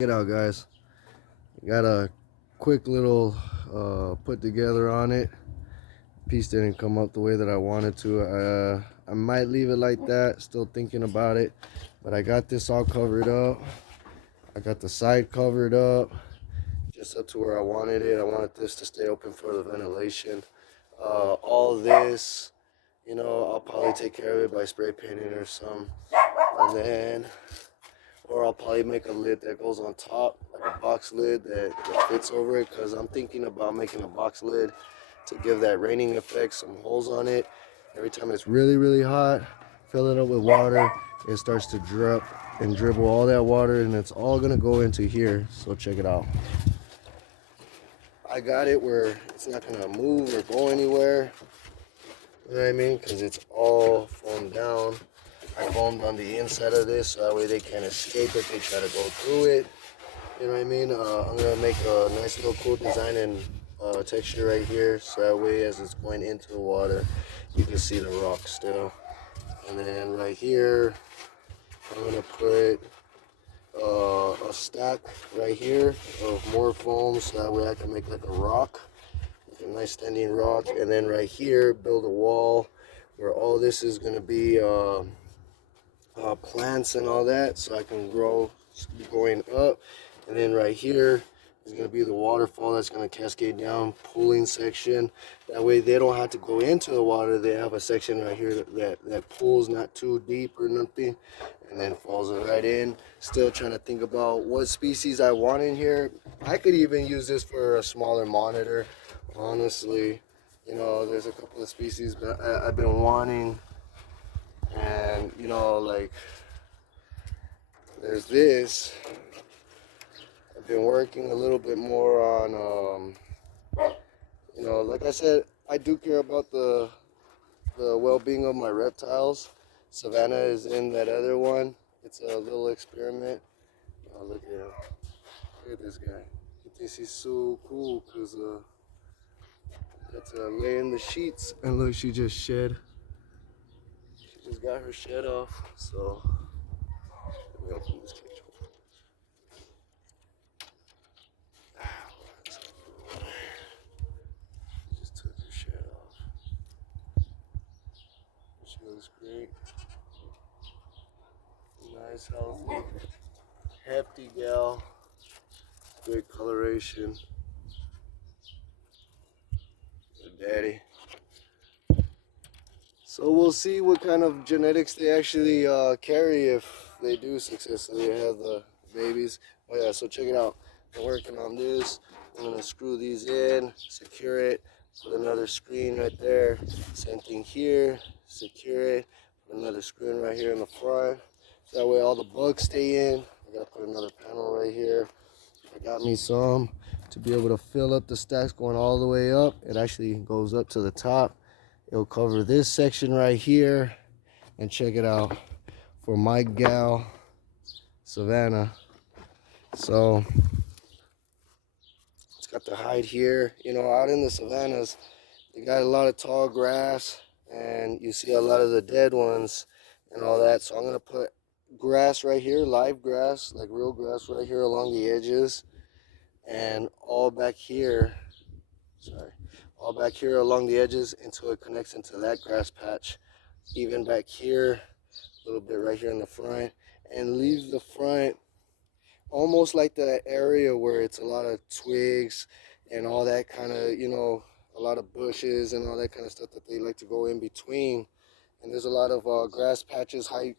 Check it out, guys. Got a quick little put together on it. Piece didn't come up the way that I wanted to. I might leave it like that. Still thinking about it, but I got this all covered up. I got the side covered up, just up to where I wanted it. I wanted this to stay open for the ventilation. All this, I'll probably take care of it by spray painting or some, and then or I'll probably make a lid that goes on top, like a box lid that fits over it, because I'm thinking about making a box lid to give that raining effect, some holes on it. Every time it's really, really hot, fill it up with water, it starts to drip and dribble all that water, and it's all gonna go into here. So check it out. I got it where it's not gonna move or go anywhere. You know what I mean? Because it's all foamed down. I foamed on the inside of this so that way they can't escape if they try to go through it. You know what I mean? I'm going to make a nice little cool design and texture right here so that way as it's going into the water, you can see the rock still. And then right here, I'm going to put a stack right here of more foam so that way I can make like a rock. A nice standing rock, and then right here build a wall where all this is going to be plants and all that, so I can grow going up. And then right here is going to be the waterfall that's going to cascade down, pooling section. That way they don't have to go into the water. They have a section right here that pools not too deep or nothing, and then falls right in. Still trying to think about what species I want in here. I could even use this for a smaller monitor. Honestly, there's a couple of species that I've been wanting, and like there's this. I've been working a little bit more on, like I said, I do care about the well-being of my reptiles. Savannah is in that other one. It's a little experiment. Oh, look at him. Look at this guy. He thinks he's so cool because got to lay in the sheets, and look, she just shed. She just got her shed off. So let me open this cage. She just took her shed off. She looks great. Nice, healthy, hefty gal. Great coloration. Good daddy. So we'll see what kind of genetics they actually carry if they do successfully have the babies. Oh yeah, so check it out. I'm working on this. I'm gonna screw these in, secure it, put another screen right there. Same thing here, secure it, put another screen right here in the front. So that way all the bugs stay in. I gotta put another panel right here. I got me some to be able to fill up the stacks going all the way up. It actually goes up to the top. It'll cover this section right here, and check it out for my gal Savannah. So it's got the hide here. Out in the savannas, they got a lot of tall grass, and you see a lot of the dead ones and all that. So I'm gonna put grass right here, live grass, like real grass right here along the edges, and all back here. Sorry. All back here along the edges until it connects into that grass patch. Even back here, a little bit right here in the front, and leave the front almost like the area where it's a lot of twigs and all that kind of, a lot of bushes and all that kind of stuff that they like to go in between. And there's a lot of grass patches, high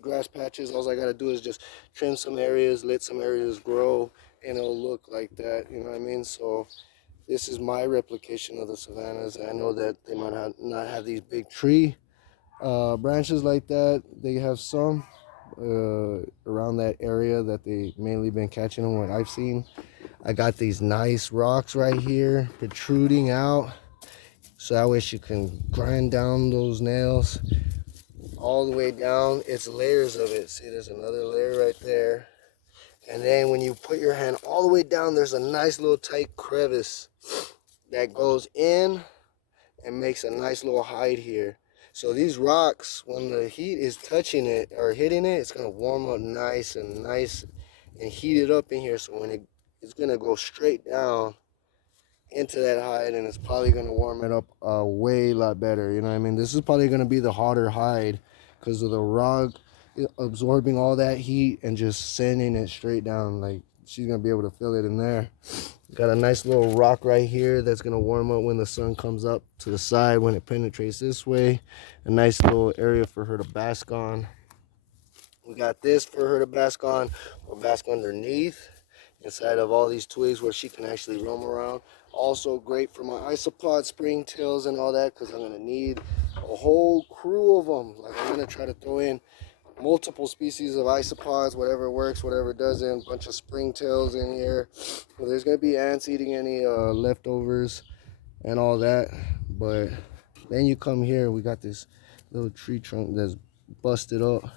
grass patches. All I got to do is just trim some areas, let some areas grow, and it'll look like that, you know what I mean? So this is my replication of the savannas. I know that they might not have these big tree branches like that. They have some around that area that they mainly been catching them, what I've seen. I got these nice rocks right here protruding out, so that way she can grind down those nails all the way down. It's layers of it. See, there's another layer right there. And then when you put your hand all the way down, there's a nice little tight crevice that goes in and makes a nice little hide here. So these rocks, when the heat is touching it or hitting it, it's gonna warm up nice and nice and heat it up in here. So when it's gonna go straight down into that hide, and it's probably gonna warm it up a way lot better. You know what I mean? This is probably gonna be the hotter hide because of the rug absorbing all that heat and just sending it straight down. Like she's gonna be able to feel it in there. Got a nice little rock right here that's gonna warm up when the sun comes up to the side when it penetrates this way. A nice little area for her to bask on. We got this for her to bask on or bask underneath inside of all these twigs where she can actually roam around. Also great for my isopod springtails and all that because I'm gonna need a whole crew of them. Like I'm gonna try to throw in multiple species of isopods, whatever works, whatever doesn't. Bunch of springtails in here. Well, there's gonna be ants eating any leftovers and all that. But then you come here, we got this little tree trunk that's busted up,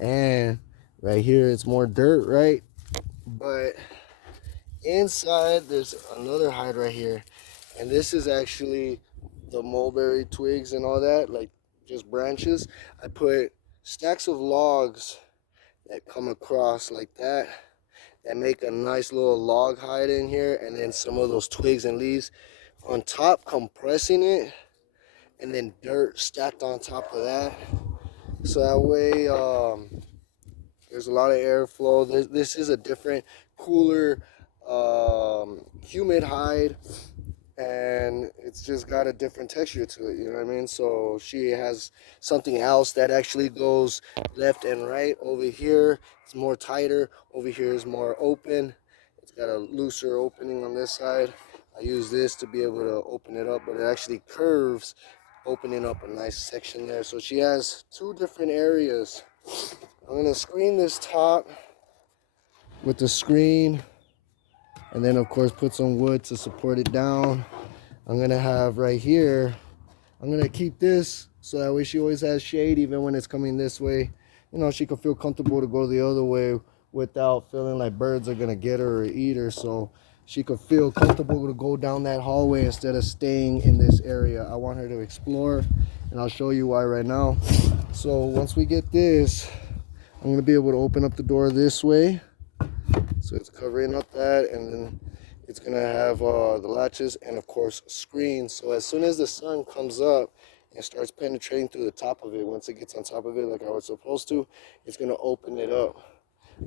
and right here it's more dirt, right? But inside there's another hide right here, and this is actually the mulberry twigs and all that, like just branches. I put stacks of logs that come across like that make a nice little log hide in here, and then some of those twigs and leaves on top compressing it, and then dirt stacked on top of that, so that way there's a lot of airflow. This is a different, cooler, humid hide, and it's just got a different texture to it, you know what I mean? So she has something else that actually goes left and right. Over here it's more tighter, over here is more open. It's got a looser opening on this side. I use this to be able to open it up, but it actually curves, opening up a nice section there. So she has two different areas. I'm gonna screen this top with the screen, and then of course put some wood to support it down. I'm gonna have right here, I'm gonna keep this so that way she always has shade even when it's coming this way. You know, she can feel comfortable to go the other way without feeling like birds are gonna get her or eat her. So she could feel comfortable to go down that hallway instead of staying in this area. I want her to explore, and I'll show you why right now. So once we get this, I'm gonna be able to open up the door this way. So it's covering up that, and then it's gonna have the latches and of course screens. So as soon as the sun comes up and starts penetrating through the top of it, once it gets on top of it like I was supposed to, it's gonna open it up.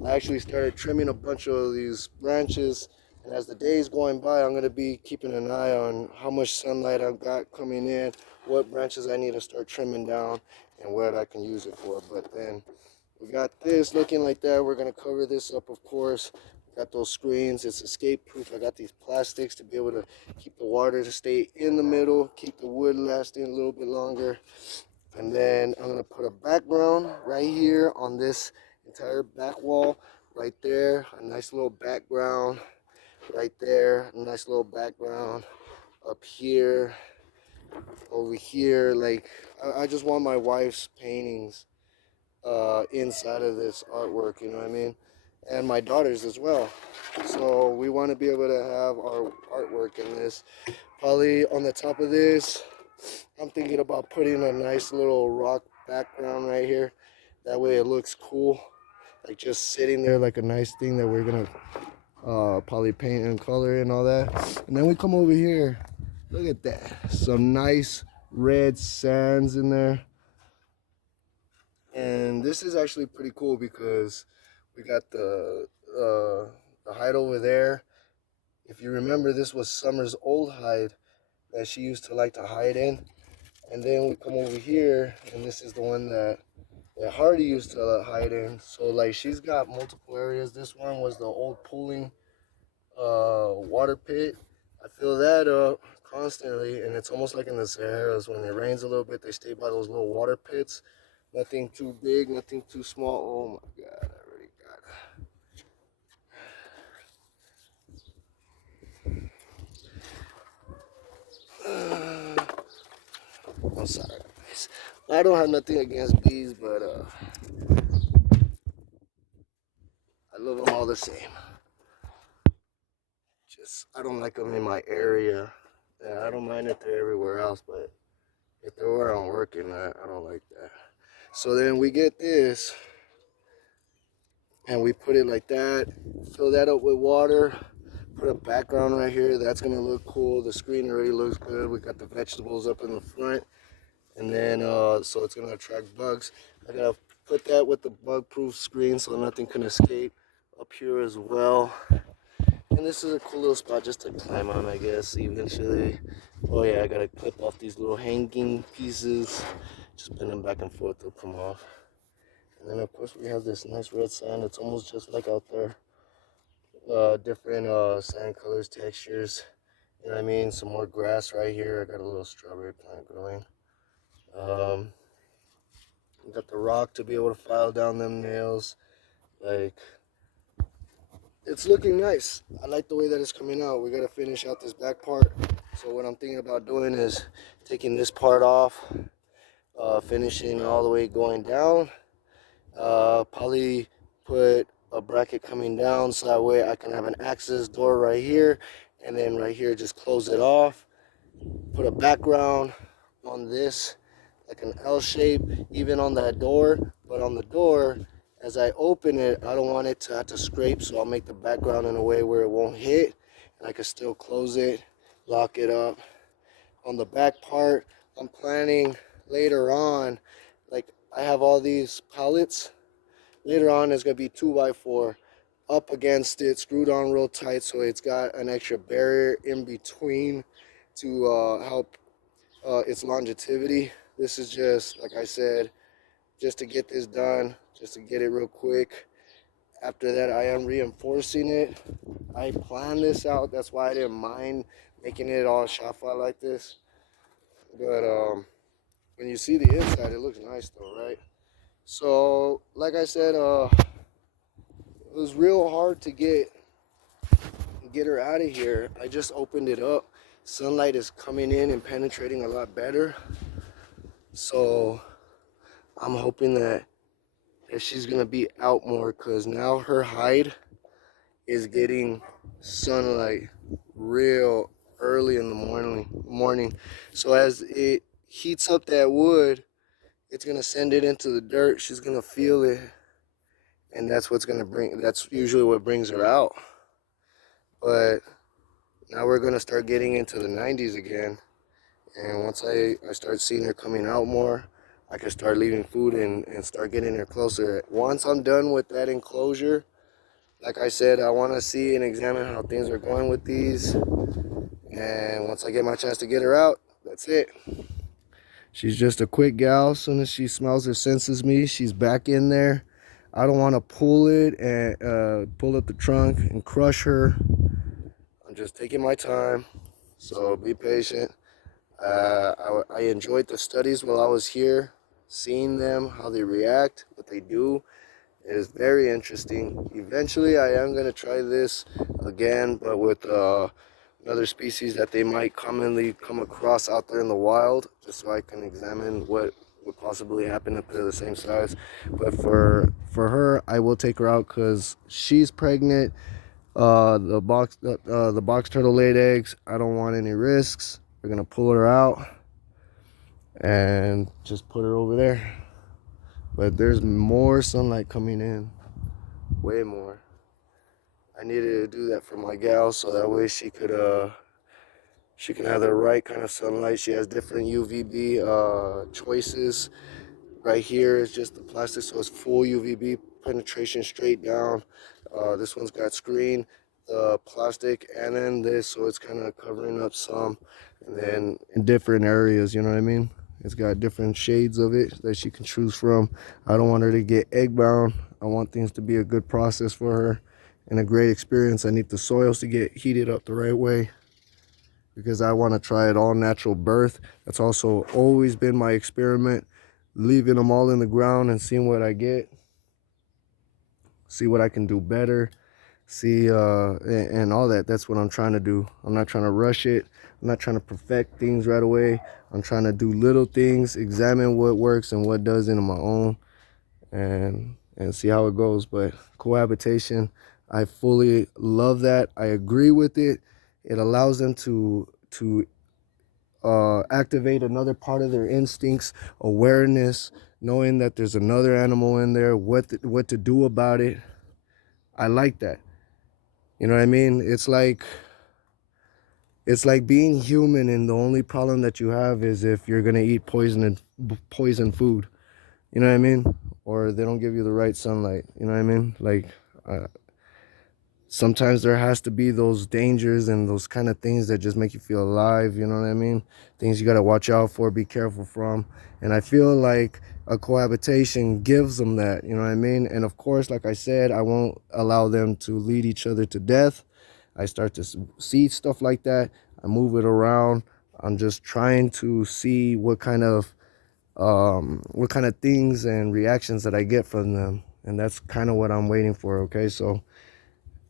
I actually started trimming a bunch of these branches, and as the days going by, I'm gonna be keeping an eye on how much sunlight I've got coming in, what branches I need to start trimming down, and what I can use it for. But then we got this looking like that. We're gonna cover this up, of course. Got those screens. It's escape proof. I got these plastics to be able to keep the water to stay in the middle, keep the wood lasting a little bit longer. And then I'm gonna put a background right here on this entire back wall, right there. A nice little background right there. A nice little background up here, over here. Like I just want my wife's paintings inside of this artwork, you know what I mean? And my daughters as well. So we want to be able to have our artwork in this. Probably on the top of this, I'm thinking about putting a nice little rock background right here. That way it looks cool. Like just sitting there like a nice thing that we're gonna probably paint and color and all that. And then we come over here. Look at that. Some nice red sands in there. And this is actually pretty cool because we got the hide over there. If you remember, this was Summer's old hide that she used to like to hide in. And then we come over here, and this is the one that Hardy used to hide in. So like she's got multiple areas. This one was the old pooling water pit. I fill that up constantly, and it's almost like in the Saharas. When it rains a little bit, they stay by those little water pits. Nothing too big, nothing too small. Oh my God, I already got it. I'm sorry, guys. I don't have nothing against bees, but I love them all the same. Just I don't like them in my area. Yeah, I don't mind if they're everywhere else, but if they're where I'm working, I don't like that. So then we get this. and we put it like that, fill that up with water, put a background right here. That's gonna look cool. The screen already looks good. We got the vegetables up in the front, and then so it's gonna attract bugs. I gotta put that with the bug-proof screen so nothing can escape up here as well. And this is a cool little spot just to climb on, I guess, eventually. Oh yeah, I gotta clip off these little hanging pieces. Just pin them back and forth to come off. And then of course we have this nice red sand. It's almost just like out there. Different sand colors, textures. You know what I mean? Some more grass right here. I got a little strawberry plant growing. Um, got the rock to be able to file down them nails. Like, it's looking nice. I like the way that it's coming out. We gotta finish out this back part. So what I'm thinking about doing is taking this part off, finishing all the way going down. Probably put a bracket coming down so that way I can have an access door right here, and then right here just close it off. Put a background on this like an L shape, even on that door. But on the door, as I open it, I don't want it to have to scrape, so I'll make the background in a way where it won't hit, and I can still close it, lock it up. On the back part, I'm planning later on, like I have all these pallets. Later on, there's gonna be 2x4 up against it, screwed on real tight, so it's got an extra barrier in between to help its longevity. This is just, like I said, just to get this done, just to get it real quick. After that, I am reinforcing it. I planned this out. That's why I didn't mind making it all shaffa like this. But when you see the inside, it looks nice though, right? So, like I said, it was real hard to get her out of here. I just opened it up. Sunlight is coming in and penetrating a lot better. So I'm hoping that she's gonna be out more, because now her hide is getting sunlight real early in the morning. So as it heats up that wood, it's gonna send it into the dirt. She's gonna feel it, and that's usually what brings her out. But now we're gonna start getting into the 90s again, and once I start seeing her coming out more, I can start leaving food and start getting her closer. Once I'm done with that enclosure, like I said, I want to see and examine how things are going with these. And once I get my chance to get her out, that's it. She's just a quick gal. As soon as she smells or senses me, she's back in there. I don't want to pull it and pull up the trunk and crush her. I'm just taking my time. So be patient. I enjoyed the studies while I was here, seeing them, how they react, what they do. It is very interesting. Eventually, I am going to try this again, but with another species that they might commonly come across out there in the wild, just so I can examine what would possibly happen if they're the same size. But for her, I will take her out because she's pregnant. The box turtle laid eggs. I don't want any risks. We're gonna pull her out and just put her over there. But there's more sunlight coming in, way more. I needed to do that for my gal so that way she can have the right kind of sunlight. She has different UVB choices. Right here is just the plastic, so it's full UVB penetration straight down. This one's got screen, the plastic, and then this, so it's kind of covering up some, and then in different areas, you know what I mean? It's got different shades of it that she can choose from. I don't want her to get egg bound. I want things to be a good process for her and a great experience. I need the soils to get heated up the right way because I want to try it all natural birth. That's also always been my experiment, leaving them all in the ground and seeing what I get, see what I can do better, see and all that. That's what I'm trying to do. I'm not trying to rush it. I'm not trying to perfect things right away. I'm trying to do little things, examine what works and what doesn't on my own, and see how it goes. But cohabitation, I fully love that. I agree with it. It allows them to activate another part of their instincts, awareness, knowing that there's another animal in there, what to do about it. I like that. You know what I mean? It's like being human, and the only problem that you have is if you're gonna eat poison food. You know what I mean? Or they don't give you the right sunlight. You know what I mean? Like, uh, sometimes there has to be those dangers and those kind of things that just make you feel alive. You know what I mean? Things you gotta watch out for, be careful from. And I feel like a cohabitation gives them that. You know what I mean? And of course, like I said, I won't allow them to lead each other to death. I start to see stuff like that. I move it around. I'm just trying to see what kind of things and reactions that I get from them, and that's kind of what I'm waiting for. Okay, so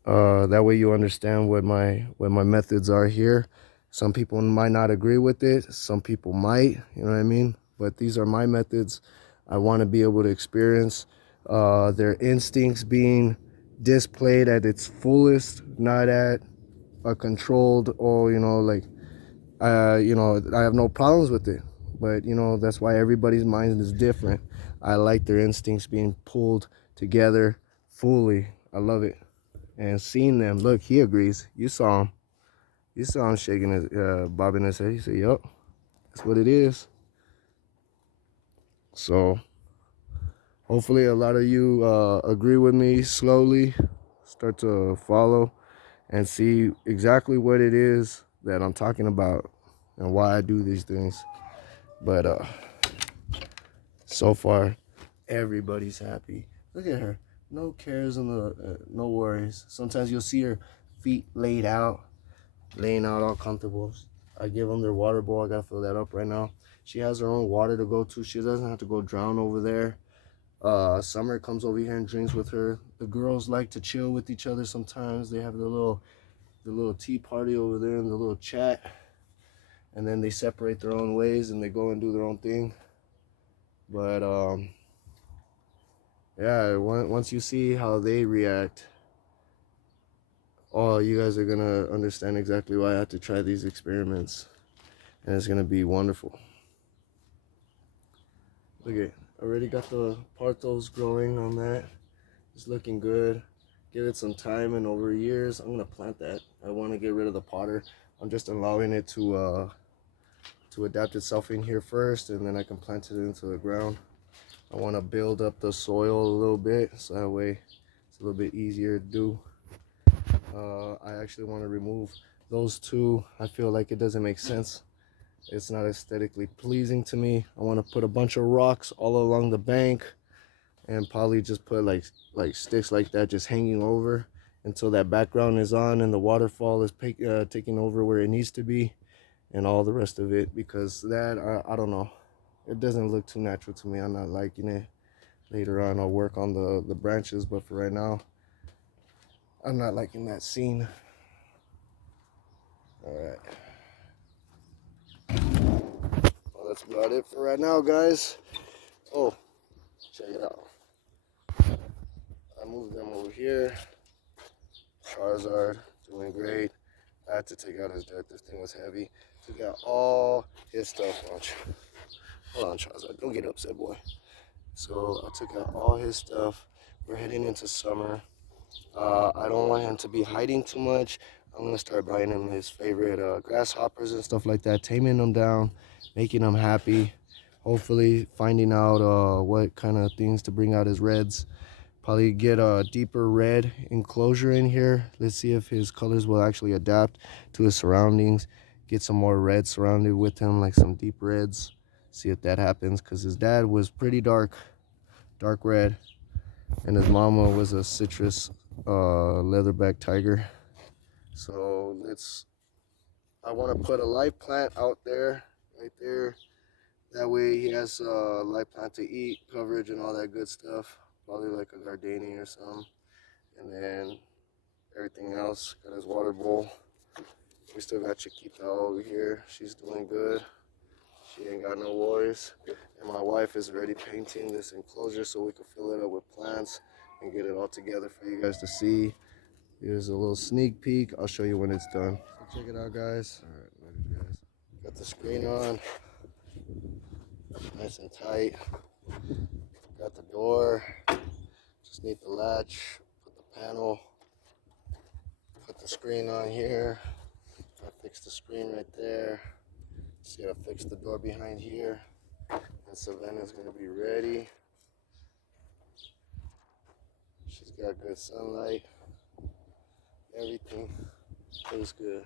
that way you understand what my methods are here. Some people might not agree with it. Some people might. You know what I mean? But these are my methods. I want to be able to experience their instincts being displayed at its fullest, not at a controlled, or like I have no problems with it. But that's why everybody's mind is different. I like their instincts being pulled together fully. I love it. And seeing them, look, he agrees. You saw him shaking his bobbing his head. He said, yup, that's what it is. So hopefully a lot of you agree with me. Slowly start to follow and see exactly what it is that I'm talking about and why I do these things. But so far, everybody's happy. Look at her. No cares and no worries. Sometimes you'll see her feet laying out all comfortable. I give them their water bowl. I gotta fill that up right now. She has her own water to go to. She doesn't have to go drown over there. Summer comes over here and drinks with her. The girls like to chill with each other sometimes. They have the little tea party over there and the little chat, and then they separate their own ways and they go and do their own thing. But yeah, once you see how they react, oh, you guys are gonna understand exactly why I had to try these experiments, and it's gonna be wonderful. Look at, already got the parthos growing on that. It's looking good. Give it some time, and over years, I'm gonna plant that. I want to get rid of the potter. I'm just allowing it to adapt itself in here first, and then I can plant it into the ground. I want to build up the soil a little bit, so that way it's a little bit easier to do. I actually want to remove those two. I feel like it doesn't make sense. It's not aesthetically pleasing to me. I want to put a bunch of rocks all along the bank and probably just put like sticks like that just hanging over until that background is on and the waterfall is taking over where it needs to be, and all the rest of it, because that I don't know, it doesn't look too natural to me. I'm not liking it. Later on I'll work on the branches, but for right now I'm not liking that scene. All right, well, that's about it for right now, guys. Oh, check it out. I moved them over here. Charizard doing great. I had to take out his deck. This thing was heavy. Took out all his stuff. Hold on, Charizard. Don't get upset, boy. So I took out all his stuff. We're heading into summer. I don't want him to be hiding too much. I'm gonna start buying him his favorite grasshoppers and stuff like that, taming them down, making them happy. Hopefully, finding out what kind of things to bring out his reds. Probably get a deeper red enclosure in here. Let's see if his colors will actually adapt to his surroundings. Get some more red surrounded with him, like some deep reds. See if that happens, because his dad was pretty dark red, and his mama was a citrus leatherback tiger. So I want to put a live plant out there, right there. That way he has a live plant to eat, coverage, and all that good stuff. Probably like a gardenia or something. And then everything else, got his water bowl. We still got Chiquita over here. She's doing good. She ain't got no worries. And my wife is already painting this enclosure so we can fill it up with plants and get it all together for you guys to see. Here's a little sneak peek. I'll show you when it's done. So check it out, guys. All right, look, guys. Got the screen on, nice and tight. Got the door. Just need the latch. Put the panel. Put the screen on here. I fix the screen right there. Just gotta fix the door behind here. And Savannah's gonna be ready. She's got good sunlight. Everything feels good.